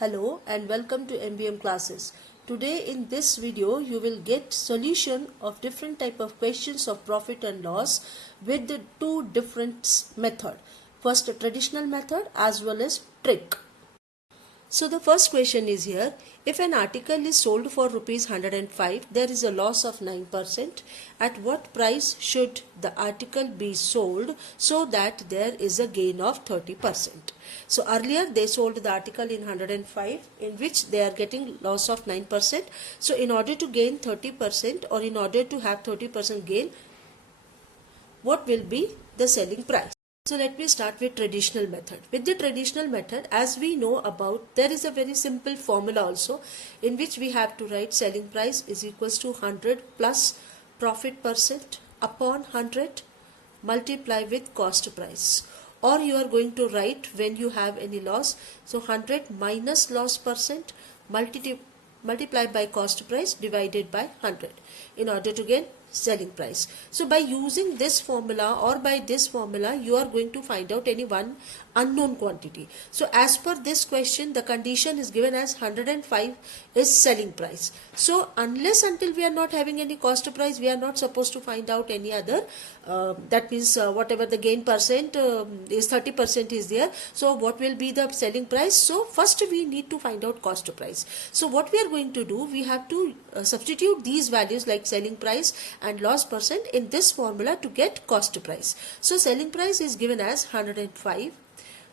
Hello and welcome to MBM classes. Today in this video you will get solution of different type of questions of profit and loss with the two different method. First a traditional method as well as trick. So the first question is here, if an article is sold for rupees 105, there is a loss of 9%. At what price should the article be sold so that there is a gain of 30%? So earlier they sold the article in 105 in which they are getting loss of 9%. So in order to gain 30% or in order to have 30% gain, what will be the selling price? So let me start with traditional method. With the traditional method, as we know about, there is a very simple formula also in which we have to write selling price is equals to 100 plus profit percent upon 100 multiply with cost price. Or you are going to write when you have any loss, so 100 minus loss percent multiplied by cost price divided by 100 in order to get selling price. So by using this formula or by this formula you are going to find out any one unknown quantity. So as per this question the condition is given as 105 is selling price. So unless until we are not having any cost price we are not supposed to find out any other that means whatever the gain percent is 30% is there. So what will be the selling price? So first we need to find out cost price. So what we are going to do, we have to substitute these values like selling price and loss percent in this formula to get cost price. So selling price is given as 105,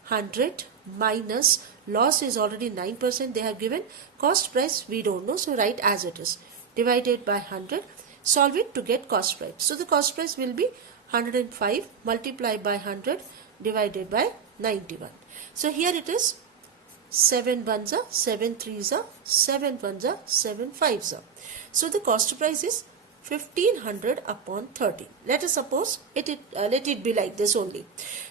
100 minus loss is already 9% they have given, cost price we don't know, so write as it is, divided by 100, solve it to get cost price. So the cost price will be 105 multiplied by 100 divided by 91. So here it is 7 ones are 7 threes are 7 ones are 7 fives are. So the cost price is 1500 upon 30. Let us suppose let it be like this only.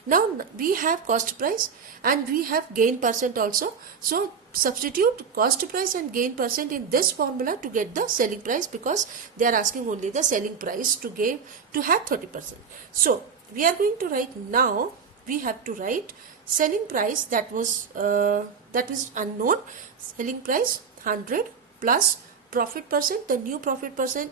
Now we have cost price and we have gain percent also. So substitute cost price and gain percent in this formula to get the selling price, because they are asking only the selling price to have 30%. So we are going to write, now we have to write selling price that was unknown, selling price 100 plus profit percent, the new profit percent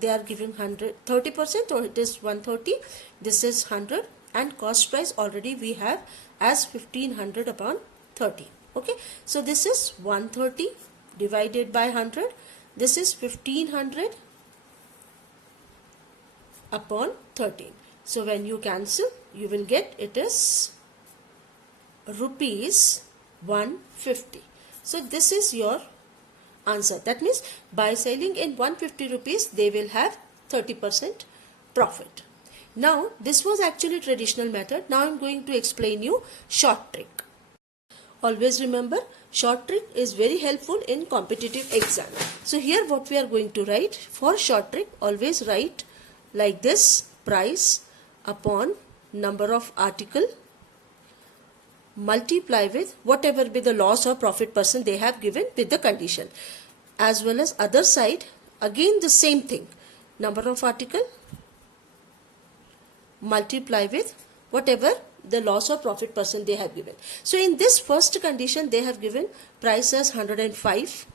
they are given 30%, or it is 130, this is 100, and cost price already we have as 1500 upon 30. Okay, so this is 130 divided by 100, this is 1500 upon 13. So when you cancel you will get it is rupees 150. So this is your answer. That means by selling in 150 rupees they will have 30% profit. Now this was actually traditional method. Now I am going to explain you short trick. Always remember, short trick is very helpful in competitive exam. So here what we are going to write for short trick, always write like this, price upon number of article multiply with whatever be the loss or profit percent they have given with the condition, as well as other side again the same thing, number of article multiply with whatever the loss or profit percent they have given. So in this first condition they have given price as 105,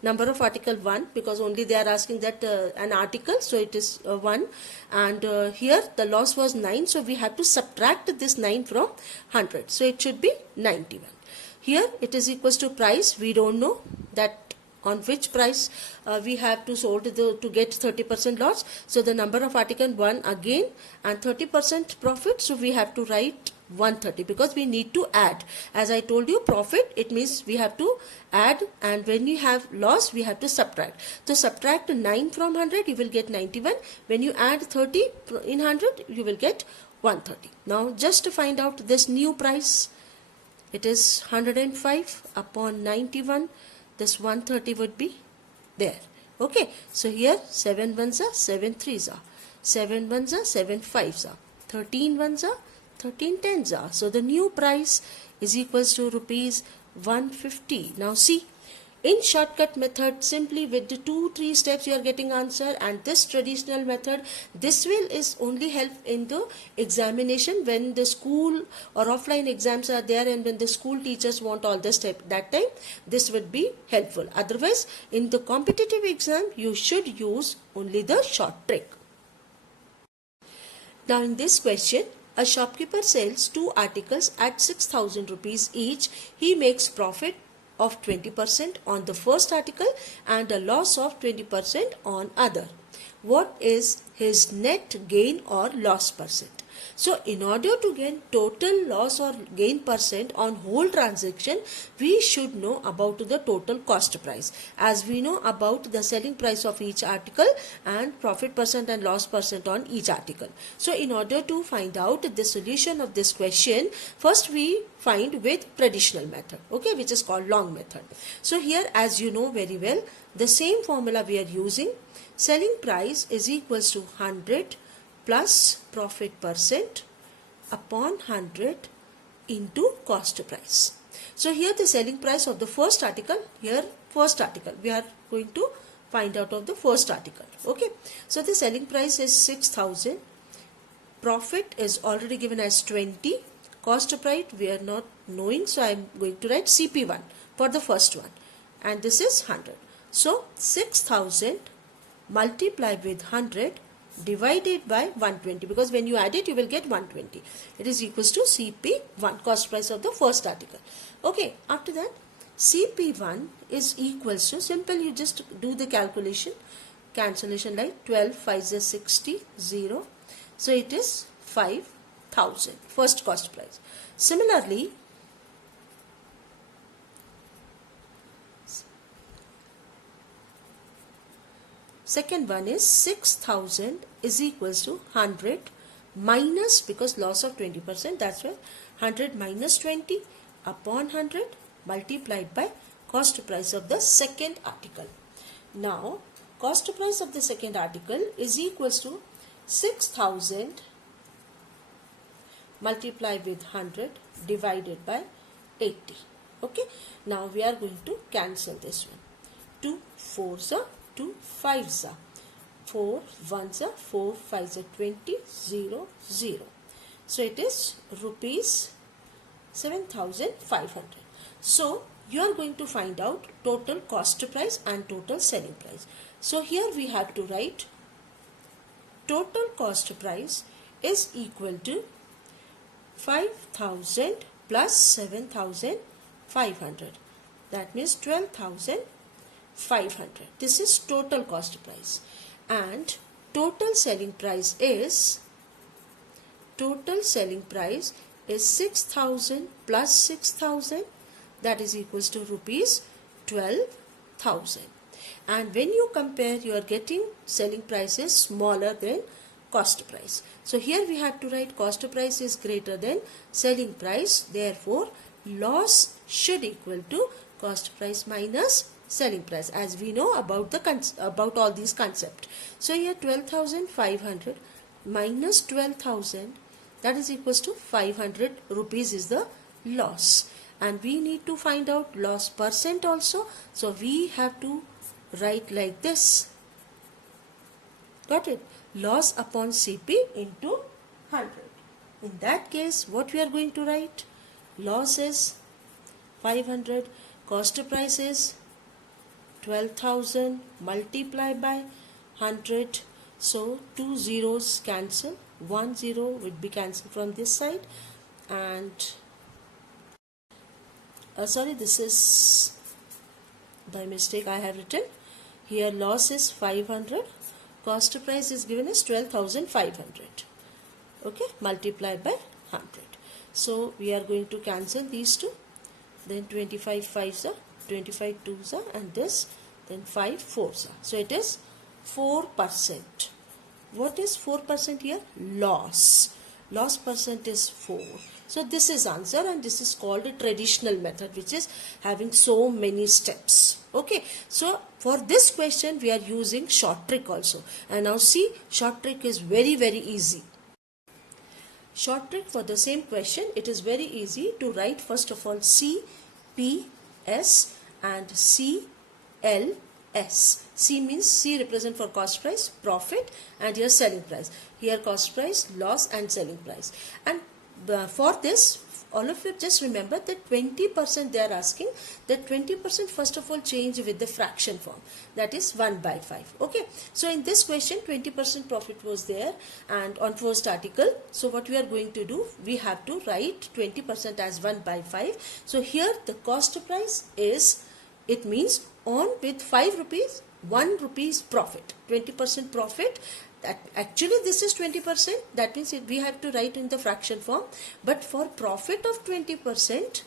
number of article 1, because only they are asking that an article, so it is 1, and here the loss was 9, so we have to subtract this 9 from 100, so it should be 91. Here it is equals to price, we don't know that on which price we have to sold to get 30% loss, so the number of article 1 again and 30% profit, so we have to write 130 because we need to add. As I told you, profit it means we have to add, and when you have loss we have to subtract. So subtract 9 from 100 you will get 91, when you add 30 in 100 you will get 130. Now just to find out this new price, it is 105 upon 91, this 130 would be there. Okay, so here 7 ones are 7 threes are, 7 ones are 7 fives are, 13 ones are 13 tens are. So the new price is equals to rupees 150. Now see, In shortcut method, simply with the 2-3 steps you are getting answer, and this traditional method, this is only help in the examination when the school or offline exams are there and when the school teachers want all the step, that time this would be helpful. Otherwise, in the competitive exam you should use only the short trick. Now in this question, a shopkeeper sells 2 articles at 6,000 rupees each. He makes profit of 20% on the first article and a loss of 20% on other. What is his net gain or loss percent? So in order to gain total loss or gain percent on whole transaction, we should know about the total cost price, as we know about the selling price of each article and profit percent and loss percent on each article. So in order to find out the solution of this question, first we find with traditional method, okay, which is called long method. So here, as you know very well, the same formula we are using. Selling price is equals to 100 plus profit percent upon 100 into cost price. So here the selling price of the first article, here first article, we are going to find out of the first article, okay. So the selling price is 6,000, profit is already given as 20, cost price we are not knowing, so I am going to write CP1 for the first one, and this is 100. So 6,000 multiplied with 100 divided by 120, because when you add it you will get 120. It is equals to CP1, cost price of the first article. Okay, after that CP1 is equals to, simple, you just do the calculation, cancellation, like 12 5 is 60, 0. So it is 5,000, first cost price. Similarly, second one is 6,000 is equals to 100 minus, because loss of 20%, that's why 100 minus 20 upon 100 multiplied by cost price of the second article. Now cost price of the second article is equals to 6,000 multiplied with 100 divided by 80. Okay, now we are going to cancel this one. 2 4s are 2 5s are 4 1s are 4 5s are 20, 0 0. So it is rupees 7,500. So you are going to find out total cost price and total selling price. So here we have to write total cost price is equal to 5,000 plus 7,500. That means 12,500. This is total cost price. And total selling price is 6,000 plus 6,000, that is equals to rupees 12,000. And when you compare, you are getting selling price is smaller than cost price. So here we have to write cost price is greater than selling price. Therefore, loss should equal to cost price minus selling price, as we know about about all these concepts. So here 12,500 minus 12,000, that is equals to 500 rupees is the loss, and we need to find out loss percent also. So we have to write like this. Got it? Loss upon CP into 100. In that case, what we are going to write? Loss is 500, cost price is 12,000 multiplied by 100. So 2 zeros cancel, 1 0 would be cancelled from this side, and sorry, this is by mistake I have written here. Loss is 500, cost price is given as 12,500. Okay, multiplied by 100. So we are going to cancel these two. Then 25 5s are 25 2s are, and this, then 5 4s are. So it is 4%. What is 4% here? Loss. Loss percent is 4. So this is answer, and this is called a traditional method, which is having so many steps. Okay, so for this question we are using short trick also. And now see, short trick is very easy. Short trick for the same question, it is very easy to write first of all C, P, S and C, LS. C means C represent for cost price, profit, and here selling price. Here cost price, loss, and selling price. And for this, all of you just remember that 20% they are asking, that 20% first of all change with the fraction form, that is 1 by 5. Okay, so in this question 20% profit was there and on first article. So what we are going to do, we have to write 20% as 1 by 5. So here the cost price is, it means on with 5 rupees 1 rupees profit, 20% profit. That actually this is 20%, that means we have to write in the fraction form, but for profit of 20%,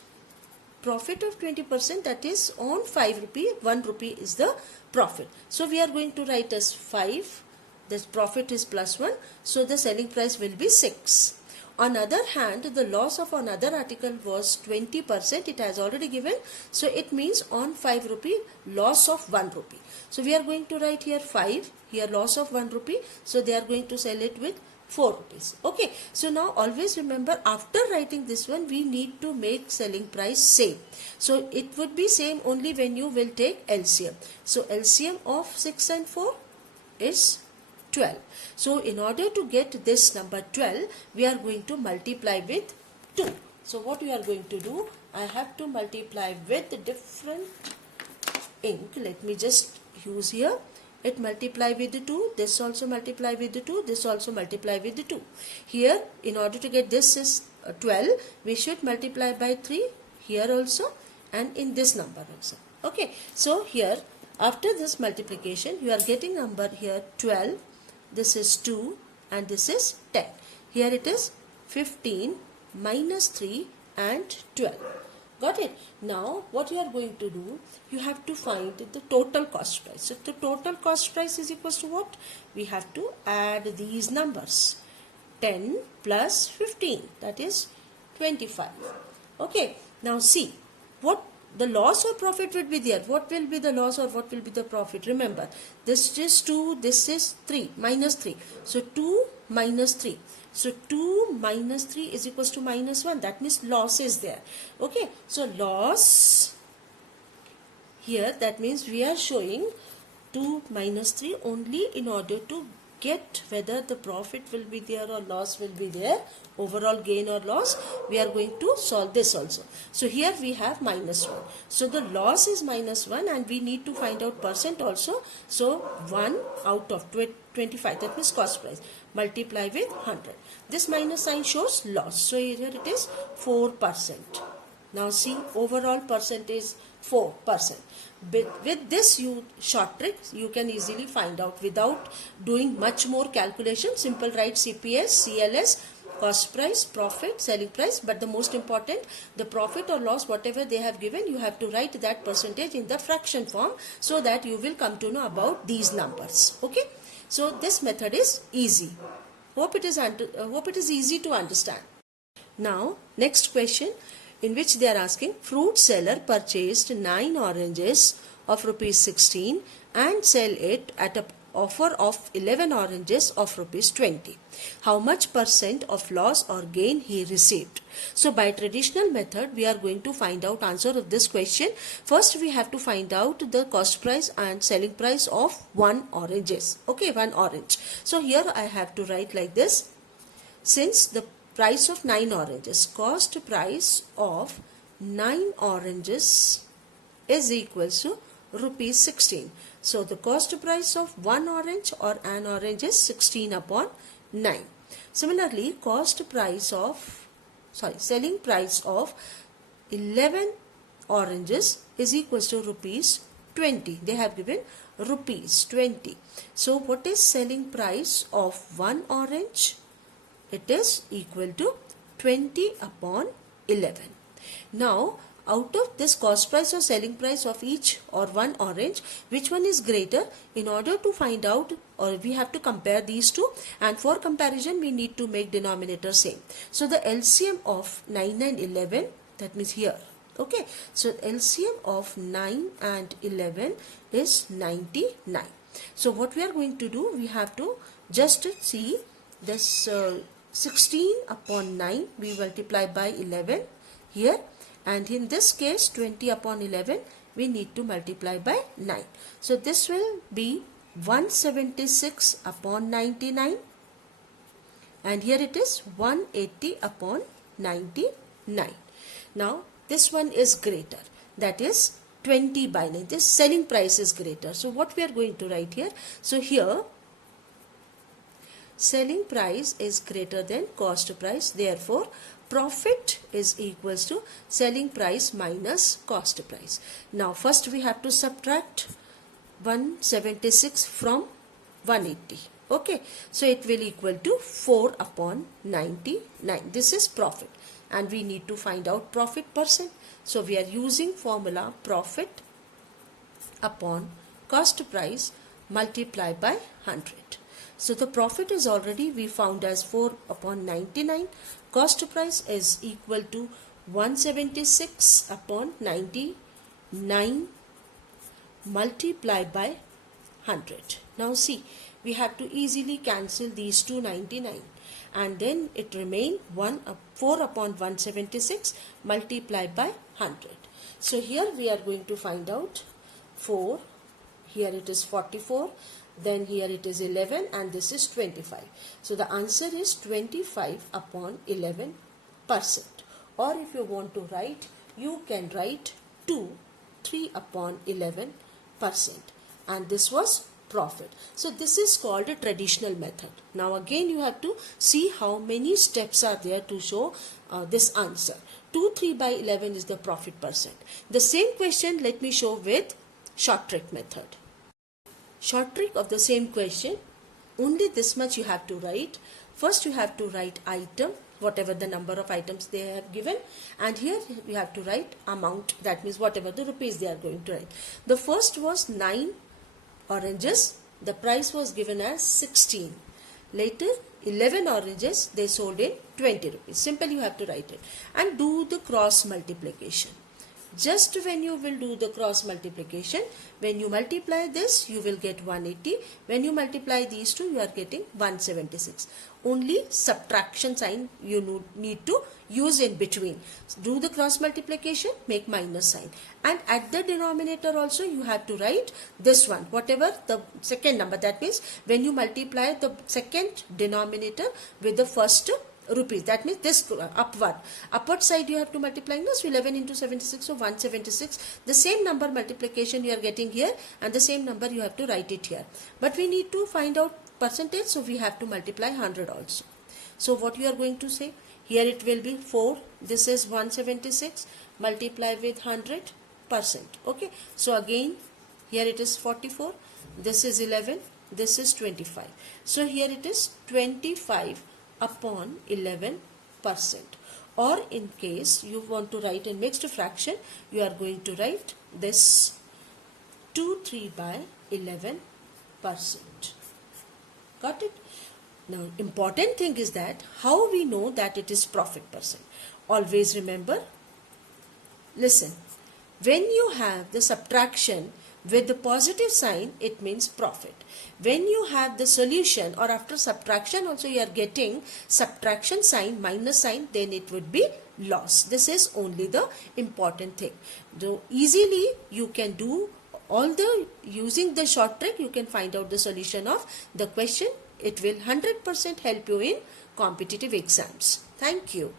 that is on 5 rupee, 1 rupee is the profit. So we are going to write as 5, this profit is plus 1, so the selling price will be 6. On other hand, the loss of another article was 20%, it has already given, so it means on 5 rupee loss of 1 rupee. So we are going to write here 5, here loss of 1 rupee, so they are going to sell it with 4 rupees. Okay, so now always remember, after writing this one, we need to make selling price same. So it would be same only when you will take LCM. So LCM of 6 and 4 is 12. So in order to get this number 12, we are going to multiply with 2. So what we are going to do, I have to multiply with different ink. Let me just use here. It multiply with the 2, this also multiply with the 2, this also multiply with the 2. Here, in order to get this is 12, we should multiply by 3 here also and in this number also. Okay, so here after this multiplication, you are getting number here 12, this is 2 and this is 10. Here it is 15 minus 3 and 12. Got it? Now what you are going to do, you have to find the total cost price. So the total cost price is equals to what? We have to add these numbers. 10 plus 15, that is 25. Okay, now see, what the loss or profit would be there. What will be the loss or what will be the profit? Remember, this is 2, this is 3, minus 3. So 2 minus 3. So 2 minus 3 is equals to minus 1. That means loss is there. Okay, so loss here, that means we are showing 2 minus 3 only in order to get whether the profit will be there or loss will be there, overall gain or loss. We are going to solve this also. So here we have minus 1. So the loss is minus 1 and we need to find out percent also. So 1 out of 25, that means cost price, multiply with 100. This minus sign shows loss. So here it is 4%. Now see, overall percent is 4%. With this short trick, you can easily find out without doing much more calculation. Simple write CPS, CLS, cost price, profit, selling price. But the most important, the profit or loss, whatever they have given, you have to write that percentage in the fraction form so that you will come to know about these numbers. Okay. So this method is easy. Hope it is easy to understand. Now next question, in which they are asking, fruit seller purchased 9 oranges of rupees 16 and sell it at an offer of 11 oranges of rupees 20. How much percent of loss or gain he received? So by traditional method, we are going to find out answer of this question. First we have to find out the cost price and selling price of 1 oranges. Okay, 1 orange. So here I have to write like this. Since the price of 9 oranges, cost price of 9 oranges is equals to rupees 16. So the cost price of 1 orange or an orange is 16 upon 9. Similarly, selling price of 11 oranges is equals to rupees 20. They have given rupees 20. So what is selling price of 1 orange? It is equal to 20 upon 11. Now, out of this cost price or selling price of each or 1 orange, which one is greater? In order to find out, or we have to compare these two, and for comparison we need to make denominator same. So the LCM of 9 and 11, that means here. Okay, so LCM of 9 and 11 is 99. So what we are going to do, we have to just see this 16 upon 9, we multiply by 11 here, and in this case 20 upon 11 we need to multiply by 9. So this will be 176 upon 99, and here it is 180 upon 99. Now this one is greater, that is 20 by 9. This selling price is greater. So what we are going to write here? So here selling price is greater than cost price, therefore profit is equals to selling price minus cost price. Now first we have to subtract 176 from 180. Okay, so it will equal to 4 upon 99. This is profit, and we need to find out profit percent. So we are using formula profit upon cost price multiplied by 100. So the profit is already we found as 4 upon 99. Cost price is equal to 176 upon 99 multiplied by 100. Now see, we have to easily cancel these two 99, and then it remain 4 upon 176 multiplied by 100. So here we are going to find out 4, here it is 44, then here it is 11, and this is 25. So the answer is 25 upon 11%. Or if you want to write, you can write 3 upon 11%, and this was profit. So this is called a traditional method. Now again you have to see how many steps are there to show this answer. 3 by 11 is the profit percent. The same question let me show with short trick method. Short trick of the same question, only this much you have to write. First you have to write item, whatever the number of items they have given, and here you have to write amount, that means whatever the rupees they are going to write. The first was 9 oranges, the price was given as 16. Later 11 oranges they sold in 20 rupees. Simple, you have to write it and do the cross multiplication. Just when you will do the cross multiplication, when you multiply this you will get 180. When you multiply these two you are getting 176. Only subtraction sign you need to use in between. Do the cross multiplication, make minus sign, and at the denominator also you have to write this one, whatever the second number. That means when you multiply the second denominator with the first rupees, that means this upward side you have to multiply this. 11 into 76, so 176. The same number multiplication you are getting here, and the same number you have to write it here. But we need to find out percentage, so we have to multiply 100 also. So what you are going to say here, it will be 4, this is 176 multiply with 100%. Okay, so again here it is 44, this is 11, this is 25. So here it is 25 upon 11%. Or in case you want to write in mixed fraction, you are going to write this 3 by 11%. Got it? Now important thing is that how we know that it is profit percent. Always remember, listen, when you have the subtraction with the positive sign, it means profit. When you have the solution or after subtraction also you are getting subtraction sign, minus sign, then it would be loss. This is only the important thing. Though easily you can do all the, using the short trick you can find out the solution of the question. It will 100% help you in competitive exams. Thank you.